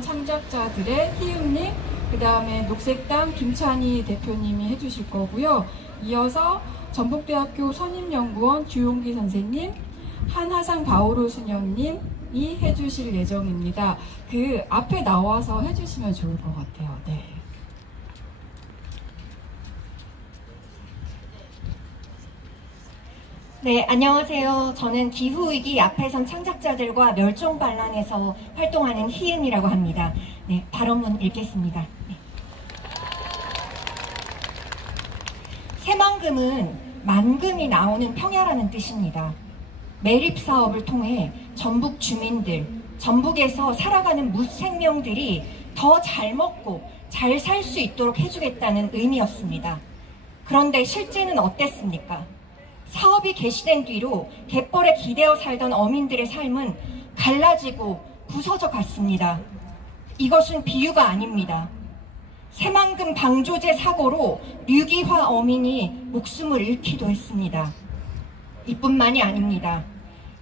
창작자들의 희은님, 그 다음에 녹색당 김찬희 대표님이 해주실 거고요. 이어서 전북대학교 선임연구원 주용기 선생님, 한하상 바오로 수녀님이 해주실 예정입니다. 그 앞에 나와서 해주시면 좋을 것 같아요. 네. 네, 안녕하세요. 저는 기후위기 앞에선 창작자들과 멸종반란에서 활동하는 희은이라고 합니다. 네, 발언문 읽겠습니다. 네. 새만금은 만금이 나오는 평야라는 뜻입니다. 매립사업을 통해 전북 주민들, 전북에서 살아가는 무생명들이 더 잘 먹고 잘 살 수 있도록 해주겠다는 의미였습니다. 그런데 실제는 어땠습니까? 사업이 개시된 뒤로 갯벌에 기대어 살던 어민들의 삶은 갈라지고 부서져 갔습니다. 이것은 비유가 아닙니다. 새만금 방조제 사고로 류기화 어민이 목숨을 잃기도 했습니다. 이뿐만이 아닙니다.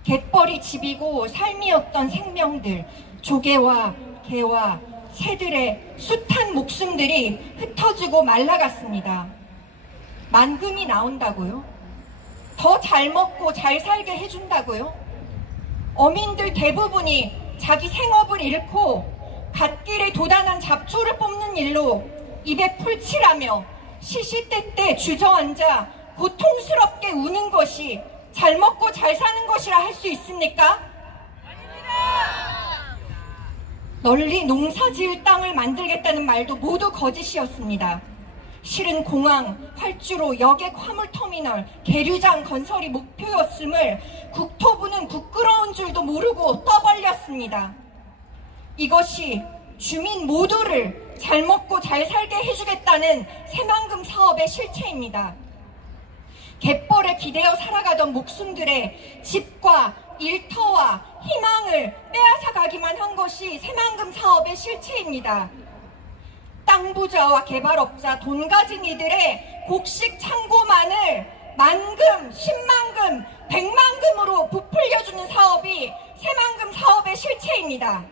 갯벌이 집이고 삶이었던 생명들, 조개와 개와 새들의 숱한 목숨들이 흩어지고 말라갔습니다. 만금이 나온다고요? 더 잘 먹고 잘 살게 해준다고요? 어민들 대부분이 자기 생업을 잃고 갓길에 도단한 잡초를 뽑는 일로 입에 풀칠하며 시시때때 주저앉아 고통스럽게 우는 것이 잘 먹고 잘 사는 것이라 할 수 있습니까? 아닙니다. 널리 농사지을 땅을 만들겠다는 말도 모두 거짓이었습니다. 실은 공항, 활주로, 여객 화물터미널, 계류장 건설이 목표였음을 국토부는 부끄러운 줄도 모르고 떠벌렸습니다. 이것이 주민 모두를 잘 먹고 잘 살게 해주겠다는 새만금 사업의 실체입니다. 갯벌에 기대어 살아가던 목숨들의 집과 일터와 희망을 빼앗아가기만 한 것이 새만금 사업의 실체입니다. 땅 부자와 개발업자, 돈 가진 이들의 곡식 창고만을 만금, 10만금, 100만금으로 부풀려주는 사업이 새만금 사업의 실체입니다.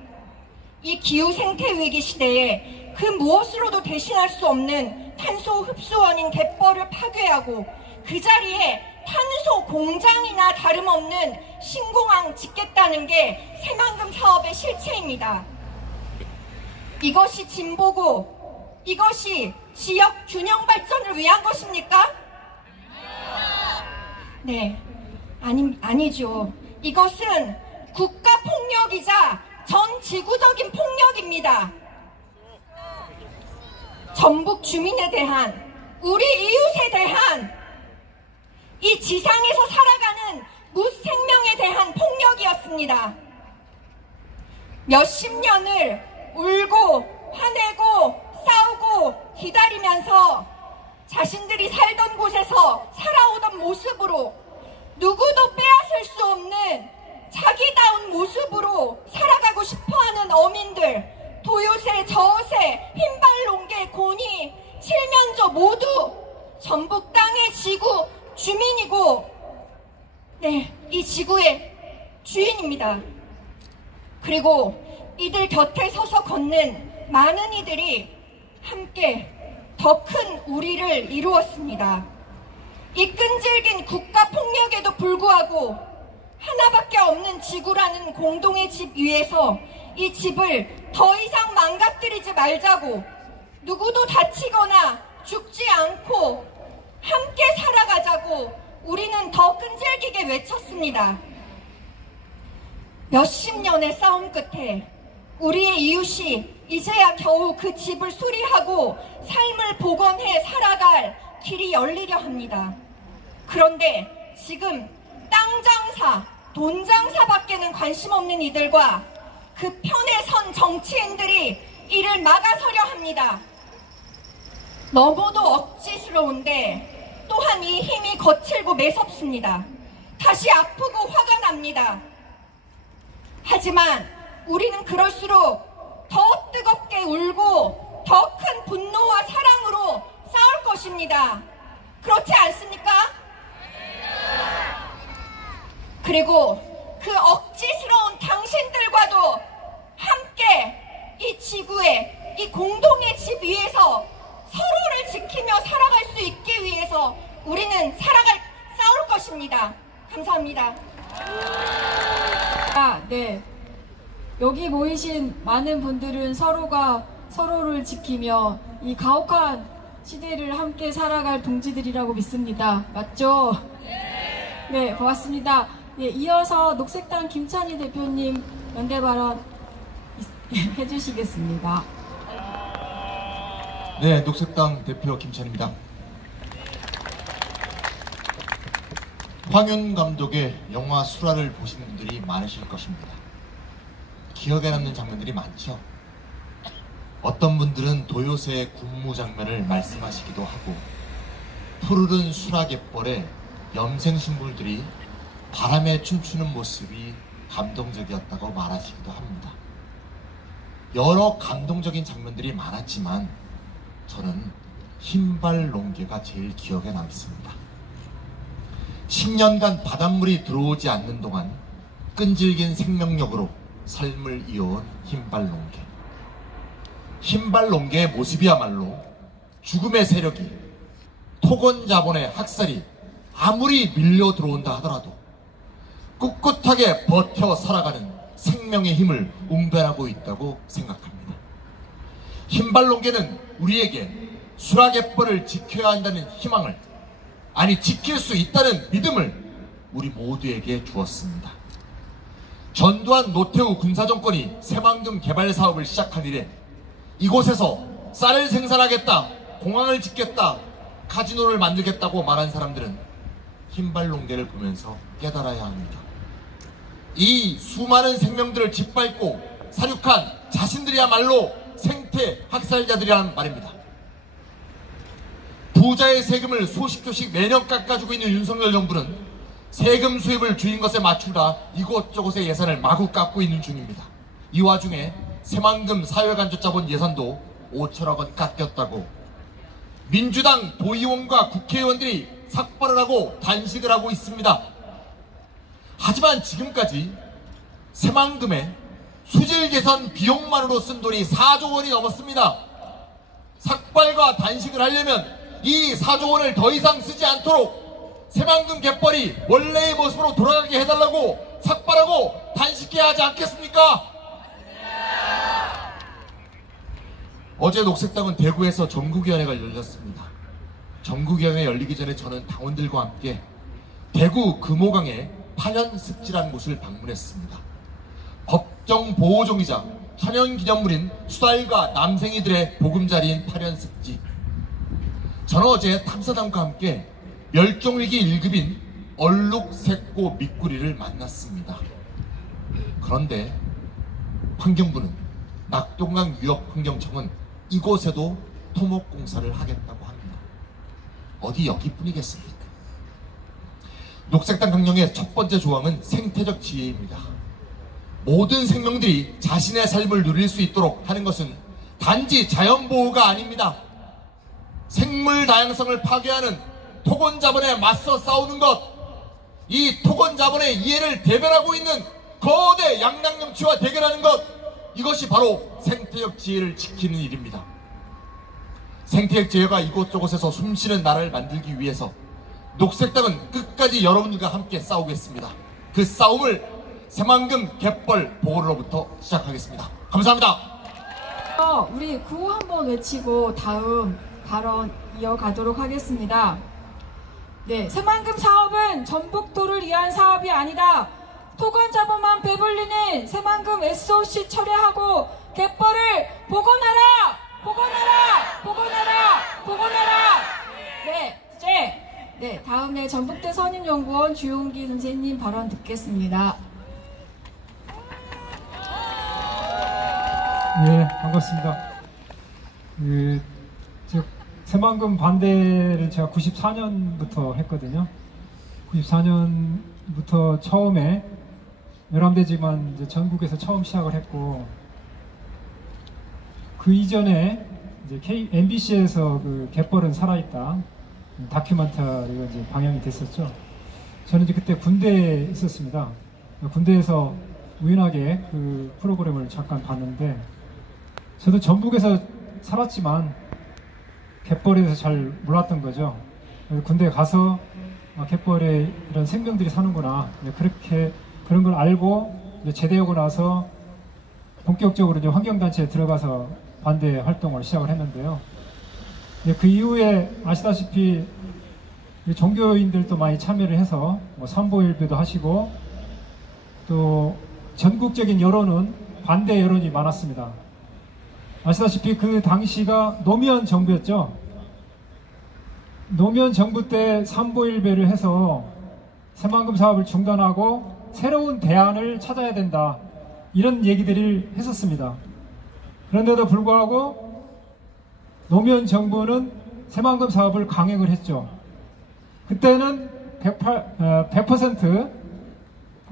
이 기후 생태 위기 시대에 그 무엇으로도 대신할 수 없는 탄소 흡수원인 갯벌을 파괴하고 그 자리에 탄소 공장이나 다름없는 신공항 짓겠다는 게 새만금 사업의 실체입니다. 이것이 진보고 이것이 지역 균형 발전을 위한 것입니까? 네, 아니죠. 이것은 국가 폭력이자 전 지구적인 폭력입니다. 전북 주민에 대한, 우리 이웃에 대한, 이 지상에서 살아가는 무생명에 대한 폭력이었습니다. 몇십 년을 울고 화내고 싸우고 기다리면서 자신들이 살던 곳에서 살아오던 모습으로 누구도 빼앗을 수 없는 자기다운 모습으로 살아가고 싶어하는 어민들, 도요새, 저어새, 흰발농개, 고니, 칠면조 모두 전북 땅의 지구 주민이고, 네, 이 지구의 주인입니다. 그리고 이들 곁에 서서 걷는 많은 이들이 함께 더 큰 우리를 이루었습니다. 이 끈질긴 국가 폭력에도 불구하고 하나밖에 없는 지구라는 공동의 집 위에서 이 집을 더 이상 망가뜨리지 말자고, 누구도 다치거나 죽지 않고 함께 살아가자고 우리는 더 끈질기게 외쳤습니다. 몇십 년의 싸움 끝에 우리의 이웃이 이제야 겨우 그 집을 수리하고 삶을 복원해 살아갈 길이 열리려 합니다. 그런데 지금 땅 장사, 돈 장사밖에는 관심 없는 이들과 그 편에 선 정치인들이 이를 막아서려 합니다. 너무도 억지스러운데 또한 이 힘이 거칠고 매섭습니다. 다시 아프고 화가 납니다. 하지만 우리는 그럴수록 더 뜨겁게 울고 더 큰 분노와 사랑으로 싸울 것입니다. 그렇지 않습니까? 그리고 그 억지스러운 당신들과도 함께 이 지구에 이 공동의 집 위에서 서로를 지키며 살아갈 수 있기 위해서 우리는 싸울 것입니다. 감사합니다. 네. 여기 모이신 많은 분들은 서로가 서로를 지키며 이 가혹한 시대를 함께 살아갈 동지들이라고 믿습니다. 맞죠? 네, 고맙습니다. 네, 이어서 녹색당 김찬희 대표님 연대 발언 해주시겠습니다. 네, 녹색당 대표 김찬희입니다. 황윤 감독의 영화 수라를 보신 분들이 많으실 것입니다. 기억에 남는 장면들이 많죠. 어떤 분들은 도요새의 군무 장면을 말씀하시기도 하고, 푸르른 수라 갯벌에 염생신물들이 바람에 춤추는 모습이 감동적이었다고 말하시기도 합니다. 여러 감동적인 장면들이 많았지만 저는 흰발농개가 제일 기억에 남습니다. 10년간 바닷물이 들어오지 않는 동안 끈질긴 생명력으로 삶을 이어온 흰발농개. 흰발농개의 모습이야말로 죽음의 세력이 토건자본의 학살이 아무리 밀려 들어온다 하더라도 꿋꿋하게 버텨 살아가는 생명의 힘을 웅변하고 있다고 생각합니다. 흰발농개는 우리에게 수라갯벌을 지켜야 한다는 희망을, 아니 지킬 수 있다는 믿음을 우리 모두에게 주었습니다. 전두환 노태우 군사정권이 새만금 개발 사업을 시작한 이래 이곳에서 쌀을 생산하겠다, 공항을 짓겠다, 카지노를 만들겠다고 말한 사람들은 흰발농개를 보면서 깨달아야 합니다. 이 수많은 생명들을 짓밟고 사육한 자신들이야말로 생태 학살자들이란 말입니다. 부자의 세금을 소식조식 매년 깎아주고 있는 윤석열 정부는 세금 수입을 줄인 것에 맞추라 이곳저곳의 예산을 마구 깎고 있는 중입니다. 이 와중에 새만금 사회간접자본 예산도 5천억 원 깎였다고 민주당 도의원과 국회의원들이 삭발을 하고 단식을 하고 있습니다. 하지만 지금까지 새만금에 수질 개선 비용만으로 쓴 돈이 4조 원이 넘었습니다. 삭발과 단식을 하려면 이 4조 원을 더 이상 쓰지 않도록 새만금 갯벌이 원래의 모습으로 돌아가게 해달라고 삭발하고 단식해야 하지 않겠습니까? 어제 녹색당은 대구에서 전국위원회가 열렸습니다. 전국위원회 열리기 전에 저는 당원들과 함께 대구 금호강의 파년습지라는 곳을 방문했습니다. 법정보호종이자 천연기념물인 수달과 남생이들의 보금자리인 파년습지. 저는 어제 탐사단과 함께 멸종위기 1급인 얼룩색고 미꾸리를 만났습니다. 그런데 환경부는 낙동강 유역환경청은 이곳에도 토목공사를 하겠다고 합니다. 어디 여기뿐이겠습니까? 녹색당 강령의 첫 번째 조항은 생태적 지혜입니다. 모든 생명들이 자신의 삶을 누릴 수 있도록 하는 것은 단지 자연보호가 아닙니다. 생물 다양성을 파괴하는 토건자본에 맞서 싸우는 것, 이 토건자본의 이해를 대변하고 있는 거대 양양정치와 대결하는 것, 이것이 바로 생태적 지혜를 지키는 일입니다. 생태적 지혜가 이곳저곳에서 숨쉬는 나라를 만들기 위해서 녹색당은 끝까지 여러분들과 함께 싸우겠습니다. 그 싸움을 새만금 갯벌 보호로부터 시작하겠습니다. 감사합니다. 우리 구호 한번 외치고 다음 발언 이어가도록 하겠습니다. 네, 새만금 사업은 전북도를 위한 사업이 아니다. 토건자본만 배불리는 새만금 SOC 철회하고 갯벌을 복원하라! 복원하라! 복원하라! 복원하라! 네, 다음에 전북대 선임연구원 주용기 선생님 발언 듣겠습니다. 예, 반갑습니다. 새만금 반대를 제가 94년부터 했거든요. 94년부터 처음에 11대지만 이제 전국에서 처음 시작을 했고, 그 이전에 이제 MBC에서 그 갯벌은 살아있다 다큐멘터리가 이제 방영이 됐었죠. 저는 이제 그때 군대에 있었습니다. 군대에서 우연하게 그 프로그램을 잠깐 봤는데, 저도 전북에서 살았지만 갯벌에 대해서 잘 몰랐던 거죠. 군대에 가서 갯벌에 이런 생명들이 사는구나, 그렇게 그런 걸 알고 이제 제대하고 나서 본격적으로 이제 환경단체에 들어가서 반대 활동을 시작을 했는데요. 그 이후에 아시다시피 종교인들도 많이 참여를 해서 삼보일배도 하시고, 또 전국적인 여론은 반대 여론이 많았습니다. 아시다시피 그 당시가 노무현 정부였죠. 노무현 정부 때 삼보일배를 해서 새만금 사업을 중단하고 새로운 대안을 찾아야 된다, 이런 얘기들을 했었습니다. 그런데도 불구하고 노무현 정부는 새만금 사업을 강행을 했죠. 그때는 100%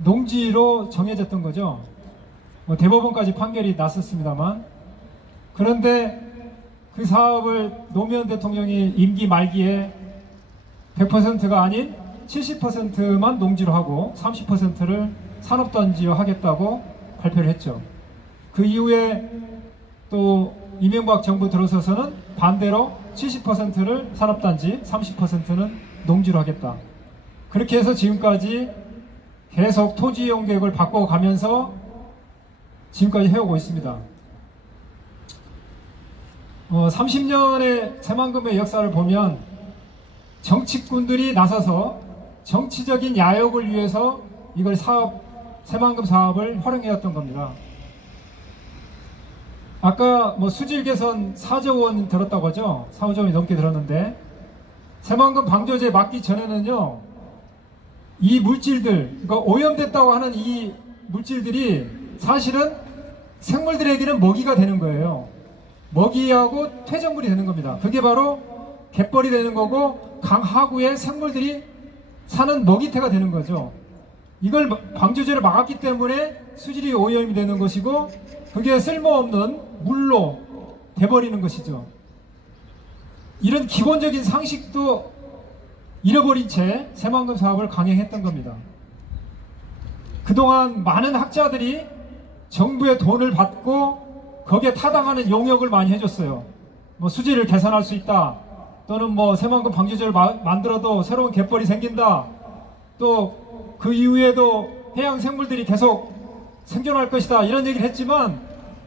농지로 정해졌던 거죠. 대법원까지 판결이 났었습니다만, 그런데 그 사업을 노무현 대통령이 임기 말기에 100%가 아닌 70%만 농지로 하고 30%를 산업단지로 하겠다고 발표를 했죠. 그 이후에 또 이명박 정부 들어서서는 반대로 70%를 산업단지, 30%는 농지로 하겠다. 그렇게 해서 지금까지 계속 토지 이용 계획을 바꿔가면서 지금까지 해오고 있습니다. 30년의 새만금의 역사를 보면 정치꾼들이 나서서 정치적인 야욕을 위해서 이걸 새만금 사업을 활용해왔던 겁니다. 아까 수질 개선 4조 원 들었다고 하죠. 4조 원이 넘게 들었는데, 새만금 방조제 막기 전에는요, 이 물질들, 그러니까 오염됐다고 하는 이 물질들이 사실은 생물들에게는 먹이가 되는 거예요. 먹이하고 퇴적물이 되는 겁니다. 그게 바로 갯벌이 되는 거고, 강 하구에 생물들이 사는 먹이태가 되는 거죠. 이걸 방조제를 막았기 때문에 수질이 오염이 되는 것이고, 그게 쓸모없는 물로 돼버리는 것이죠. 이런 기본적인 상식도 잃어버린 채 새만금 사업을 강행했던 겁니다. 그동안 많은 학자들이 정부의 돈을 받고 거기에 타당하는 용역을 많이 해줬어요. 수질을 개선할 수 있다, 또는 새만금 방조제를 만들어도 새로운 갯벌이 생긴다, 또 그 이후에도 해양 생물들이 계속 생존할 것이다, 이런 얘기를 했지만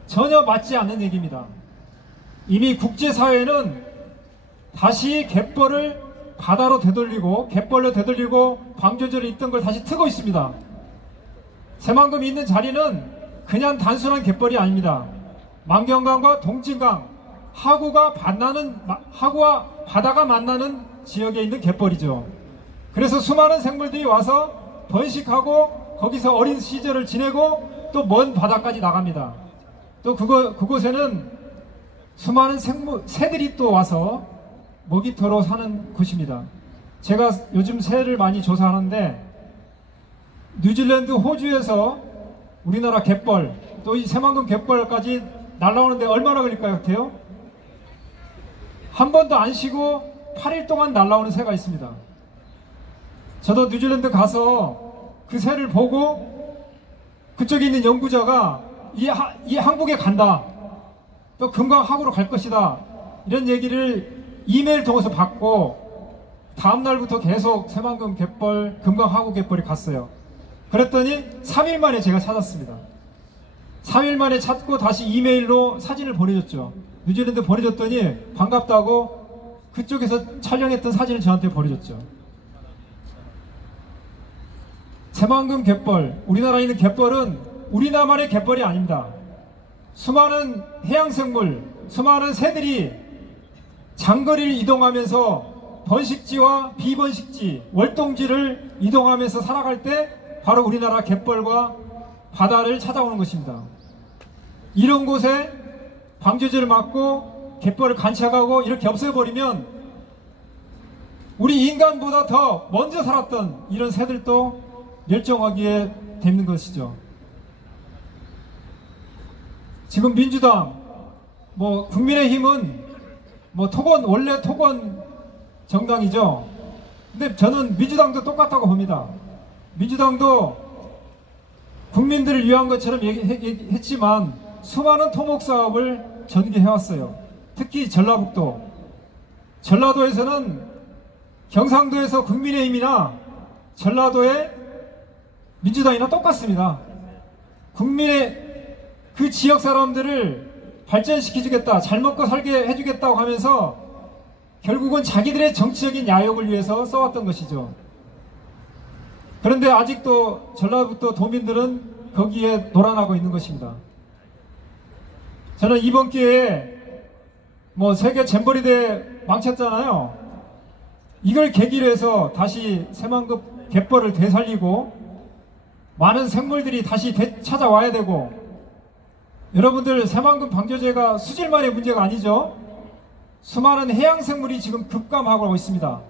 전혀 맞지 않는 얘기입니다. 이미 국제사회는 다시 갯벌을 바다로 되돌리고, 갯벌로 되돌리고, 방조제로 있던 걸 다시 트고 있습니다. 새만금이 있는 자리는 그냥 단순한 갯벌이 아닙니다. 만경강과 동진강, 하구와 바다가 만나는 지역에 있는 갯벌이죠. 그래서 수많은 생물들이 와서 번식하고 거기서 어린 시절을 지내고 또 먼 바다까지 나갑니다. 또 그곳에는 수많은 새들이 또 와서 먹이터로 사는 곳입니다. 제가 요즘 새를 많이 조사하는데, 뉴질랜드, 호주에서 우리나라 갯벌, 또 이 새만금 갯벌까지 날아오는데 얼마나 걸릴 것 같아요? 한 번도 안 쉬고 8일 동안 날아오는 새가 있습니다. 저도 뉴질랜드 가서 그 새를 보고 그쪽에 있는 연구자가 이 한국에 간다, 또 금강 하구로 갈 것이다, 이런 얘기를 이메일 통해서 받고 다음날부터 계속 새만금 갯벌, 금강 하구 갯벌이 갔어요. 그랬더니 3일 만에 제가 찾았습니다. 3일 만에 찾고 다시 이메일로 사진을 보내줬죠. 뉴질랜드 보내줬더니 반갑다고 그쪽에서 촬영했던 사진을 저한테 보내줬죠. 새만금 갯벌, 우리나라에 있는 갯벌은 우리나라만의 갯벌이 아닙니다. 수많은 해양생물, 수많은 새들이 장거리를 이동하면서 번식지와 비번식지, 월동지를 이동하면서 살아갈 때 바로 우리나라 갯벌과 바다를 찾아오는 것입니다. 이런 곳에 방조제를 막고 갯벌을 간척하고 이렇게 없애버리면 우리 인간보다 더 먼저 살았던 이런 새들도 멸종하기에 되는 것이죠. 지금 민주당, 국민의힘은 원래 토건 정당이죠. 근데 저는 민주당도 똑같다고 봅니다. 민주당도 국민들을 위한 것처럼 했지만 수많은 토목 사업을 전개해왔어요. 특히 전라도에서는 경상도에서 국민의힘이나 전라도의 민주당이나 똑같습니다. 국민의 그 지역 사람들을 발전시켜주겠다, 잘 먹고 살게 해주겠다고 하면서 결국은 자기들의 정치적인 야욕을 위해서 써왔던 것이죠. 그런데 아직도 전라북도 도민들은 거기에 놀아나고 있는 것입니다. 저는 이번 기회에 세계 잼버리대 망쳤잖아요. 이걸 계기로 해서 다시 새만금 갯벌을 되살리고 많은 생물들이 다시 찾아와야 되고, 여러분들 새만금 방조제가 수질만의 문제가 아니죠. 수많은 해양생물이 지금 급감하고 있습니다.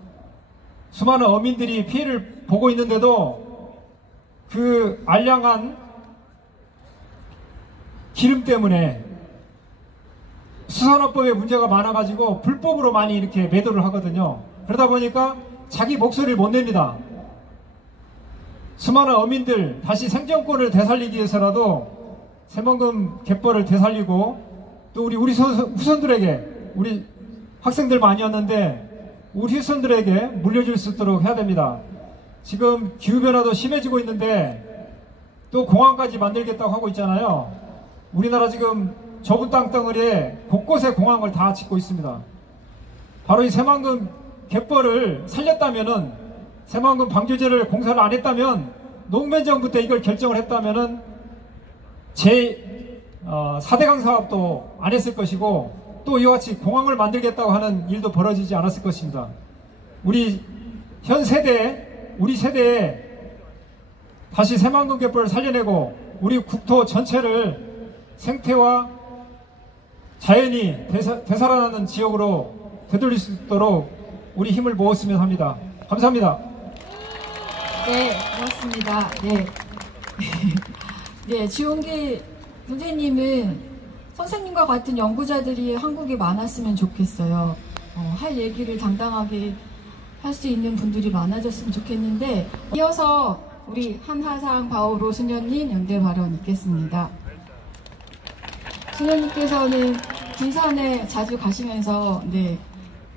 수많은 어민들이 피해를 보고 있는데도 그 알량한 기름 때문에 수산업법에 문제가 많아가지고 불법으로 많이 이렇게 매도를 하거든요. 그러다 보니까 자기 목소리를 못 냅니다. 수많은 어민들 다시 생존권을 되살리기 위해서라도 새만금 갯벌을 되살리고, 또 우리 후손들에게, 우리 학생들 많이 왔는데 우리 후손들에게 물려줄 수 있도록 해야 됩니다. 지금 기후변화도 심해지고 있는데 또 공항까지 만들겠다고 하고 있잖아요. 우리나라 지금 좁은 땅덩어리에 곳곳에 공항을 다 짓고 있습니다. 바로 이 새만금 갯벌을 살렸다면은, 새만금 방조제를 공사를 안 했다면, 노무현 정부 때 이걸 결정을 했다면은 제4대강 사업도 안 했을 것이고, 또 이와 같이 공항을 만들겠다고 하는 일도 벌어지지 않았을 것입니다. 우리 세대에 다시 새만금 갯벌을 살려내고 우리 국토 전체를 생태와 자연이 되살아나는 지역으로 되돌릴 수 있도록 우리 힘을 모았으면 합니다. 감사합니다. 네, 고맙습니다. 네. 네, 주용기 선생님은 선생님과 같은 연구자들이 한국에 많았으면 좋겠어요. 할 얘기를 당당하게 할 수 있는 분들이 많아졌으면 좋겠는데, 이어서 우리 한하상 바오로 수녀님 연대 발언 있겠습니다. 수녀님께서는 군산에 자주 가시면서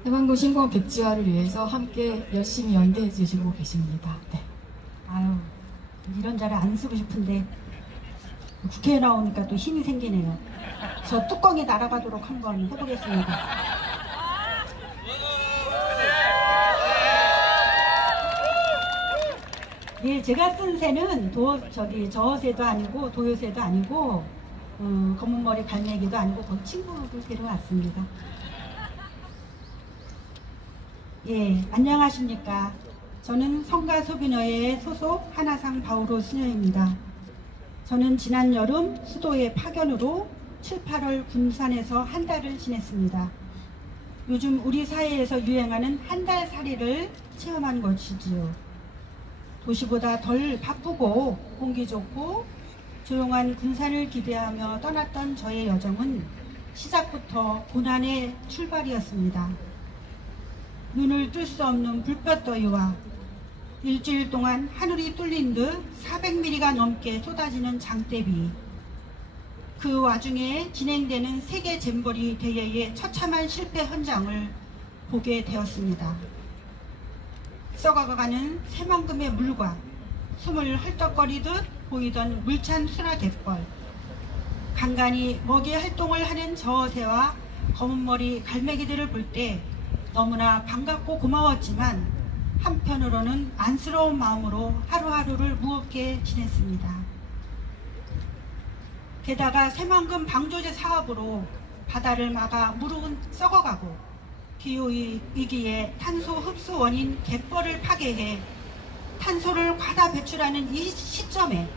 새만금 신공항 백지화를 위해서 함께 열심히 연대해 주시고 계십니다. 네. 아유, 이런 자리 안 쓰고 싶은데 국회에 나오니까 또 힘이 생기네요. 저 뚜껑이 날아가도록 한번 해보겠습니다. 예, 제가 쓴 새는 저새도 아니고 도요새도 아니고 검은머리 갈매기도 아니고 거기 친구도 새로 왔습니다. 예, 안녕하십니까. 저는 성가소비너회 소속 한하상 바오로 수녀입니다. 저는 지난 여름 수도의 파견으로 7, 8월 군산에서 한 달을 지냈습니다. 요즘 우리 사회에서 유행하는 한 달 살이를 체험한 것이지요. 도시보다 덜 바쁘고 공기 좋고 조용한 군산을 기대하며 떠났던 저의 여정은 시작부터 고난의 출발이었습니다. 눈을 뜰 수 없는 불볕더위와 일주일 동안 하늘이 뚫린 듯 400mm가 넘게 쏟아지는 장대비, 그 와중에 진행되는 세계 잼버리 대회의 처참한 실패 현장을 보게 되었습니다. 썩어가는 새만금의 물과 숨을 헐떡거리듯 보이던 물찬 순화 갯벌, 간간히 먹이 활동을 하는 저새와 검은머리 갈매기들을 볼 때 너무나 반갑고 고마웠지만 한편으로는 안쓰러운 마음으로 하루하루를 무겁게 지냈습니다. 게다가 새만금 방조제 사업으로 바다를 막아 물은 썩어가고 기후위기에 탄소 흡수 원인 갯벌을 파괴해 탄소를 과다 배출하는 이 시점에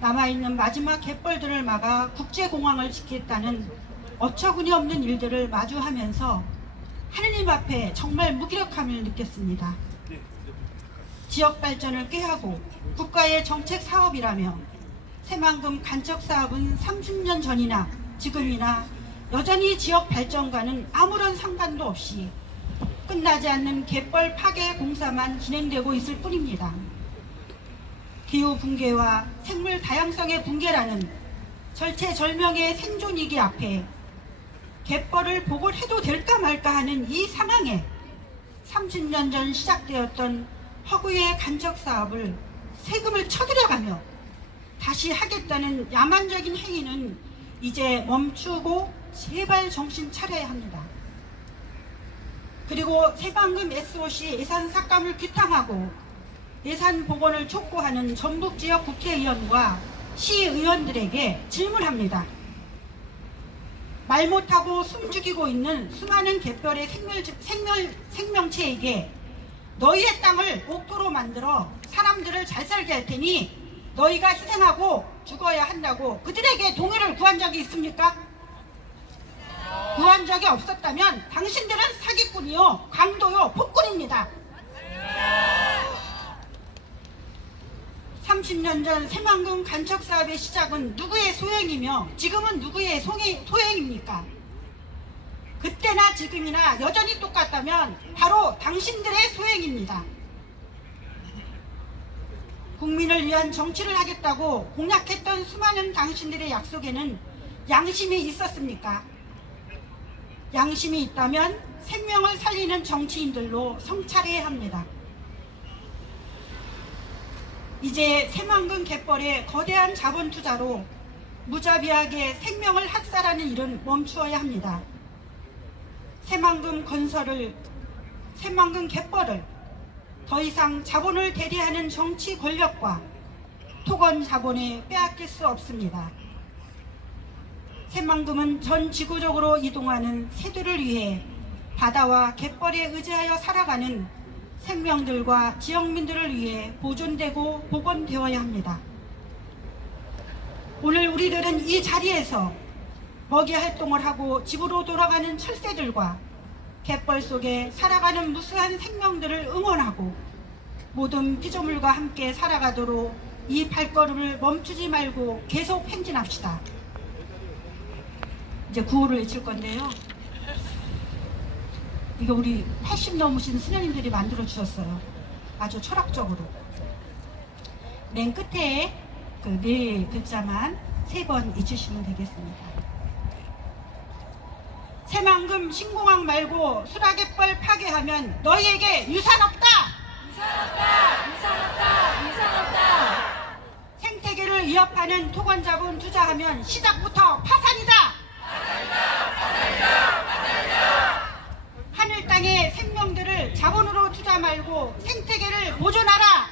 남아있는 마지막 갯벌들을 막아 국제공항을 짓겠다는 어처구니 없는 일들을 마주하면서 하느님 앞에 정말 무기력함을 느꼈습니다. 지역 발전을 꾀하고 국가의 정책 사업이라며 새만금 간척 사업은 30년 전이나 지금이나 여전히 지역 발전과는 아무런 상관도 없이 끝나지 않는 갯벌 파괴 공사만 진행되고 있을 뿐입니다. 기후 붕괴와 생물 다양성의 붕괴라는 절체절명의 생존위기 앞에 갯벌을 복원해도 될까 말까 하는 이 상황에 30년 전 시작되었던 허구의 간척 사업을 세금을 쳐들여가며 다시 하겠다는 야만적인 행위는 이제 멈추고 제발 정신 차려야 합니다. 그리고 새만금 SOC 예산 삭감을 규탄하고 예산 복원을 촉구하는 전북지역 국회의원과 시의원들에게 질문합니다. 말 못하고 숨죽이고 있는 수많은 갯벌의 생명체에게 너희의 땅을 옥토로 만들어 사람들을 잘 살게 할 테니 너희가 희생하고 죽어야 한다고 그들에게 동의를 구한 적이 있습니까? 구한 적이 없었다면 당신들은 사기꾼이요, 강도요, 폭군입니다. 30년 전 새만금 간척 사업의 시작은 누구의 소행이며 지금은 누구의 소행입니까? 그때나 지금이나 여전히 똑같다면 바로 당신들의 소행입니다. 국민을 위한 정치를 하겠다고 공약했던 수많은 당신들의 약속에는 양심이 있었습니까? 양심이 있다면 생명을 살리는 정치인들로 성찰해야 합니다. 이제 새만금 갯벌의 거대한 자본 투자로 무자비하게 생명을 학살하는 일은 멈추어야 합니다. 새만금 건설을, 새만금 갯벌을 더 이상 자본을 대리하는 정치 권력과 토건 자본에 빼앗길 수 없습니다. 새만금은 전 지구적으로 이동하는 세대를 위해 바다와 갯벌에 의지하여 살아가는 생명들과 지역민들을 위해 보존되고 복원되어야 합니다. 오늘 우리들은 이 자리에서 먹이 활동을 하고 집으로 돌아가는 철새들과 갯벌 속에 살아가는 무수한 생명들을 응원하고 모든 피조물과 함께 살아가도록 이 발걸음을 멈추지 말고 계속 행진합시다. 이제 구호를 외칠 건데요. 이거 우리 80 넘으신 수녀님들이 만들어 주셨어요. 아주 철학적으로. 맨 끝에 그 네 글자만 3번 잊으시면 되겠습니다. 새만금 신공항 말고 수라갯벌 파괴하면 너희에게 유산 없다! 유산 없다! 유산 없다! 유산 없다! 생태계를 위협하는 토건자본 투자하면 시작부터 파산이다! 파산이다! 파산이다! 파산이다! 하늘 땅의 생명들을 자본으로 투자 말고 생태계를 보존하라!